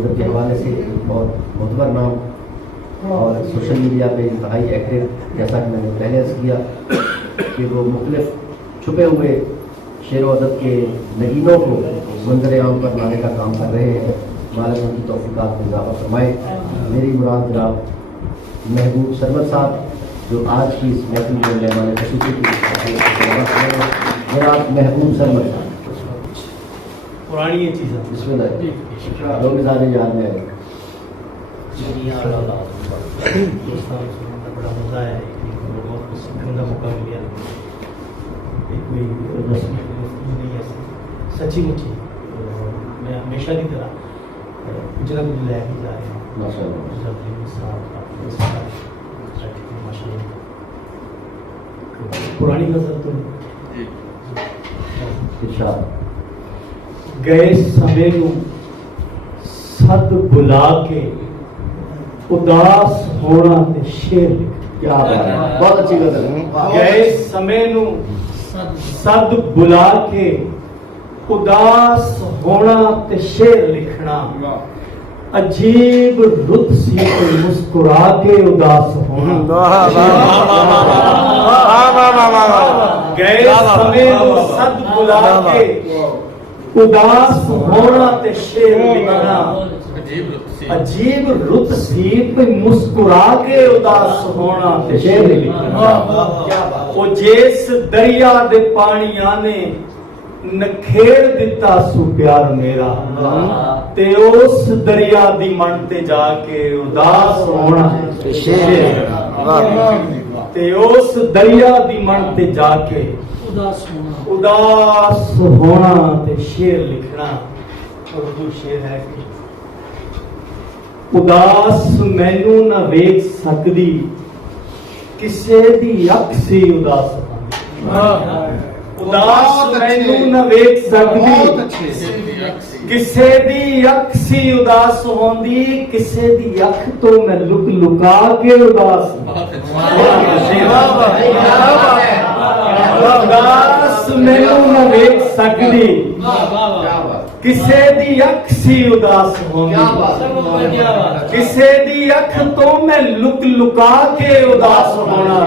नज़र के हवाले से एक बहुत मुतबर नाम और सोशल मीडिया पे इंतहाई एक्टिव, जैसा कि मैंने पहले अर्ज़ किया कि वो मुख्तलिफ छुपे हुए शेर व अदब के नगीनों को मंजर आम पर लाने का काम कर रहे हैं। मालिक उनकी तौफ़ीक़ात में इज़ाफ़ा फरमाए। मेरी मुराद जनाब महबूब सरमद साहब जो आज की इस महफिल में मेहमान ख़ुसूसी की जनाब महबूब सरमद साहब पुरानी ये चीज़ बिस्मिल्लाह दो मिसालें याद में आए। बड़ा मज़ा है, बहुत कुछ सीखने का मौका मिला। कोई रस्मी नहीं है, सच्ची मुच्ची मैं हमेशा की तरह कुछ ना कुछ ले ही जा रहा हूँ। पुरानी नजर तो गए समय नूं सद बुला के उदास होना ते शेर क्या बात है, बहुत अच्छी गज़ल है। गए समय नूं सद बुला के उदास होना ते शेर लिखना, अजीब रुत सी कोई मुस्कुरा के उदास होना। गए समय नूं सद बुला के उदास होना ते शेर लिखना, अजीब रुत सी कोई मुस्कुरा के उदास होना ते शेर लिखना। वो जिस दरिया दे पानियां ने नखेड़ दिता सु प्यार मेरा, ते उस दरिया दी मन ते जाके उदास होना ते शेर, ते उस दरिया दी मन ते जाके उदास होना ते शेर लिखना। उर्दू शेर है कि उदास मैनू न वेख सकदी किसे दी अख सी उदास उदास मैनू न वेख सकदी किसे दी अख सी उदास होंदी, किसे दी अख तो मैं लुक लुका के उदास उदास मैनू न वेख सकदी किसे दी अख सी उदास होंदी, किसे दी अख तो मैं लुक लुका के उदास होना।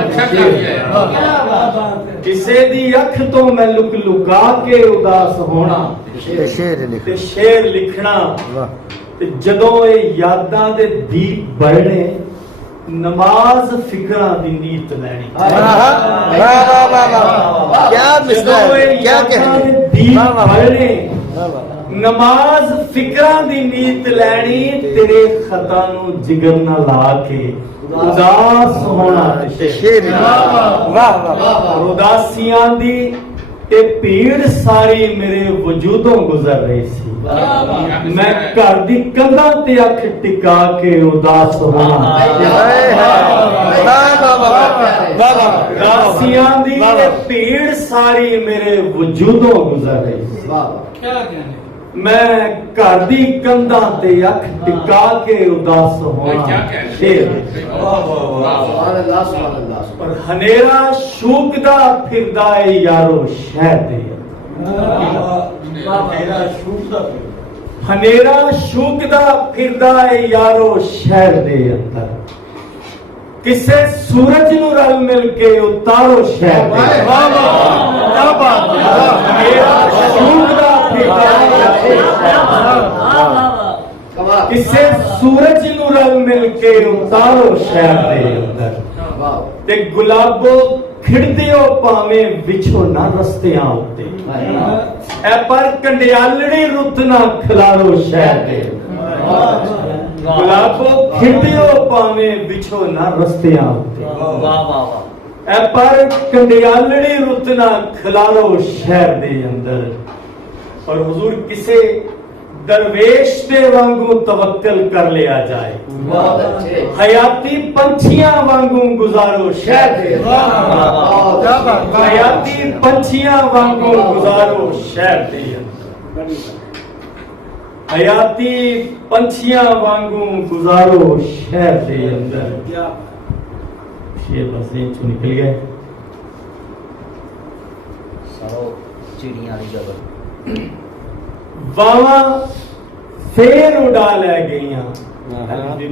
किसे दी अख तो मैं लुक लुका के उदास होना ते शेर लिखना। ते जदों ये यादां दे दीप बरने, नमाज फिक्रां दी नीत लैनी। जदों ये यादां दे दीप बरने, नमाज फिक्रां दी नीत लैनी, तेरे खता नू जिगर ना ला के उदास होना ते शेर। उदासियां दी ते भीड़ सारी मेरे वजूदों गुजर रही सी, मैं घर दी कंधां ते अख टिका के उदास होना। उदासियां दी ते भीड़ सारी मेरे वजूदों गुजर रही सी, क्या कहने मैं घर दी कंधां ते अख टिका के उदास होना शेर। पर हनेरा शूकदा फिरदा है यारो शहर दे, हनेरा शूकदा फिरदा है यारो शहर दे अंदर, किसे सूरज नू रल मिल के उतारो शहर दे। हनेरा शूकदा फिरदा किसे सूरज नू रल मिल के उतारो शहर दे अंदर, ते गुलाबो खिड़दे हो भावें विछो ना रस्तियां उत्ते, ए पर कंडियालड़ी रुत ना खिलारो शहर दे। गुलाबो खिड़दे हो भावें विछो ना रस्तियां उत्ते, ए पर कंडियालड़ी रुत ना खिलारो शहर दे अंदर। और हुजूर किसे दरवेश दे वांगू तवक्कल कर लिया जाए, हयाती पंछियां वांगू गुजारो शहर दे, हयाती पंछियां वांगू गुजारो शहर दे, हयाती पंछियां वांगू गुजारो शहर दे अंदर। शेर बस चो निकल गए। चिड़ियां वाली गल वावा फिर उड़ा ले गईया।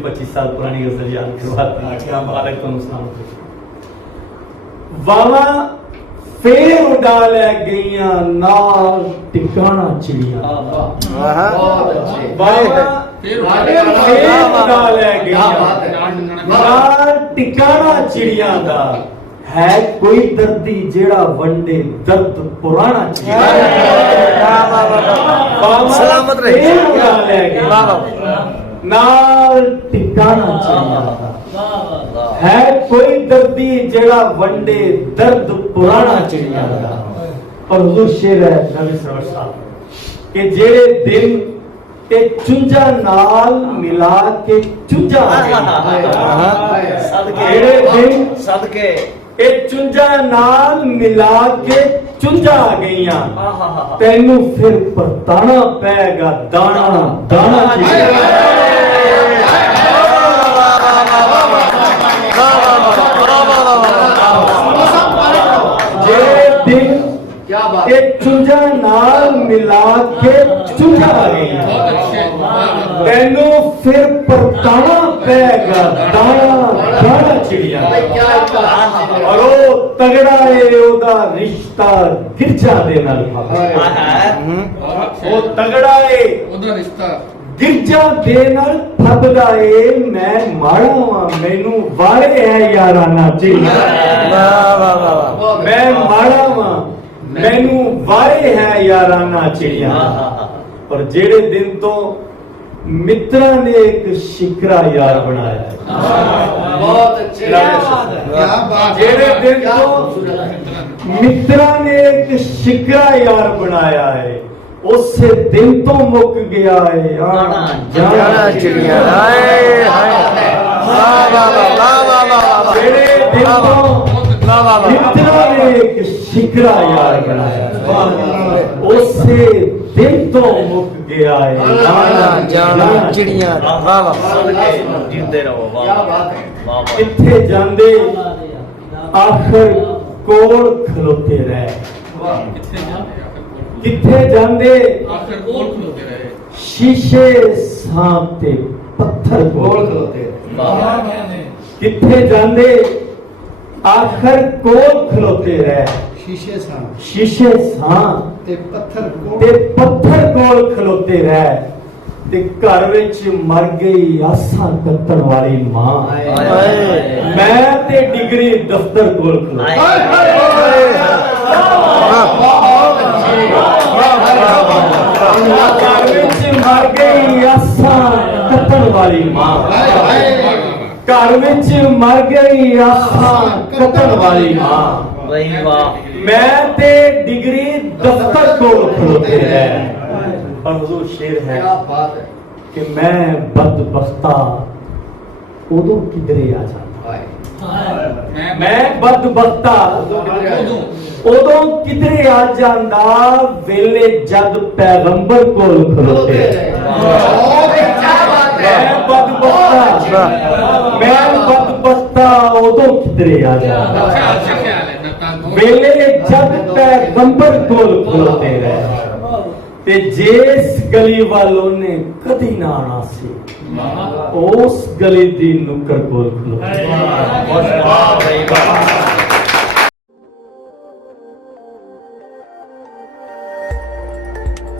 25 साल पुरानी गजल याद करवाती, क्या बालक तुम सलामत। वावा फिर उड़ा ले गईया नाल टिकाना चिड़िया। बहुत अच्छे। वावा फिर उड़ा ले गईया नाल टिकाना चिड़िया दा। है कोई दर्दी जेड़ा वंडे दर्द पुराना सलामत रहे। नाल टिकाना चिड़िया। है कोई दर्दी जेड़ा वंडे दर्द पुराना चिड़िया दा। और हुजूर शेर है नबी सरवर साहब कि जेड़े दिन ते चुंजा नाल मिला के चुंजा जेड़े दिन सदके ए चुंजा नाल मिला के चुंजा आ गईया। तेनू फिर परताना पैगा दाना दाना जे दिन क्या बात ए चुंजा नाल मिला के चुंजा आ गईया। तेनू फिर परताना पैगा दाना दाना चिड़िया। और वो तगड़ा है ओदा रिश्ता गिरजा दे नाल। वो तगड़ा है ਉਹਦਾ ਰਿਸ਼ਤਾ गिरजा दे नाल फबदा है। मैं माड़ा वां मैनू वारे है याराना चिड़िया। मैं माड़ा वां मैनू वारे है याराना चिड़िया। और जेड़े दिन तो मित्रा ने एक शिकरा यार बनाया। बहुत अच्छे। क्या बात जेड़े दिन क्या तो खूबसूरत। मित्रा ने एक शिकरा यार बनाया है। उससे दिन तो मुक गया है जाना चिड़िया। हाय हाय जेड़े दिन तो मित्रा ने एक शिकरा यार बनाया है। उससे दिन तो मुक गया है जाना चिड़िया। वाह वाह जिंदे रहो। क्या बात है। किथे जांदे आखिर कोल खलोते रहे। किथे जांदे ਆਖਰ ਕੋਲ ਖਲੋਤੇ ਰਹੇ शीशे सांपते पत्थर गोल कोल खलोते। किथे जांदे आखिर कोल खलोते रहे। शीशे सां शीशे सां ते पत्थर ते पत्थर कोल खलोते रहे। ते घर विच मर गई आसां कत्तण वाली मां। मैं ते डिग्री दफ्तर कोल खलोते। घर विच मर गई आसां कत्तण वाली मां। घर विच मर गई आसां कत्तण वाली मां। भाई वाह मैं ते डिग्री दफ्तर कोल खलोते रहे। और हुजूर शेर है क्या बात है। कि मैं बदबख्ता उदों किधरे आ जाता। मैं बदबख्ता उदों किधरे आ जांदा वेले जद पैगंबर कोल खलोते। मैं बदबख्ता उदों किधरे आ जांदा ਅੱਛਾ ਖਿਆਲ ਹੈ ਨਤਾ वेले जद पैगंबर कोल खलोते रहे। ते जिस गली वालों ने कदी ना आना सी उस गली दी नुक्कर कोल खलोते।